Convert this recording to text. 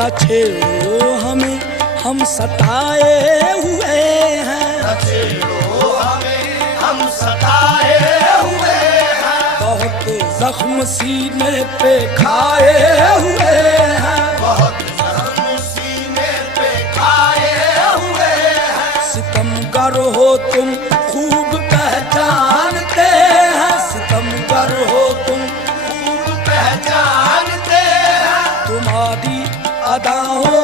न छेड़ो हमें, हम सताए हुए हैं। न छेड़ो हमें, हम सताए हुए हैं। बहुत जख्म सीने पे खाए हुए हैं। बहुत जख्म सीने पे खाए हुए हैं। सितमगर हो तुम खूब पहचानते हैं, सितमगर हो तुम खूब पहचानते हैं। तुम्हारी अदाओं